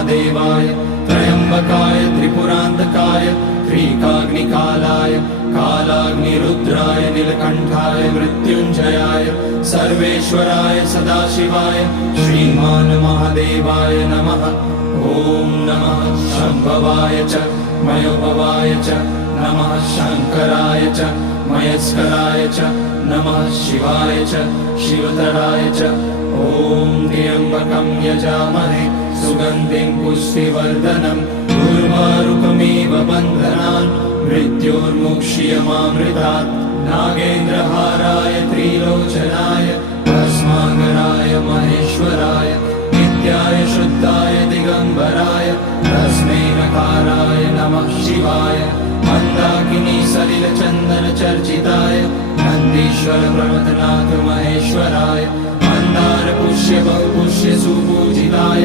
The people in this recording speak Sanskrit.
महादेवाय त्र्यंबकाय त्रिपुरांतकाय त्रिकाग्निकालाय कालाग्निरुद्राय नीलकंठाय मृत्युंजयाय सर्वेश्वराय सदाशिवाय श्रीमान महादेवाय नमः। ओम नमः शंभवाय च मयोभवाय च नमः शंकराय च मयस्कराय च नमः शिवाय च शिवतराय च। ओम त्र्यंबकं यजामहे सुगंधिं पुष्टिवर्धनम् उर्वारुकमिव बन्धनान् मृत्योर्मुक्षीयमामृतात्। नागेन्द्रहाराय त्रिलोचनाय भस्मांगराय महेश्वराय नित्याय शुद्धाय दिगंबराय तस्मै नकाराय नमः शिवाय। मंदाकिनी सलिल चंदन चर्चिताय नंदीश्वर प्रमथनाथ महेश्वराय मंदार पुष्य बहुपुष्य सुपूजिताय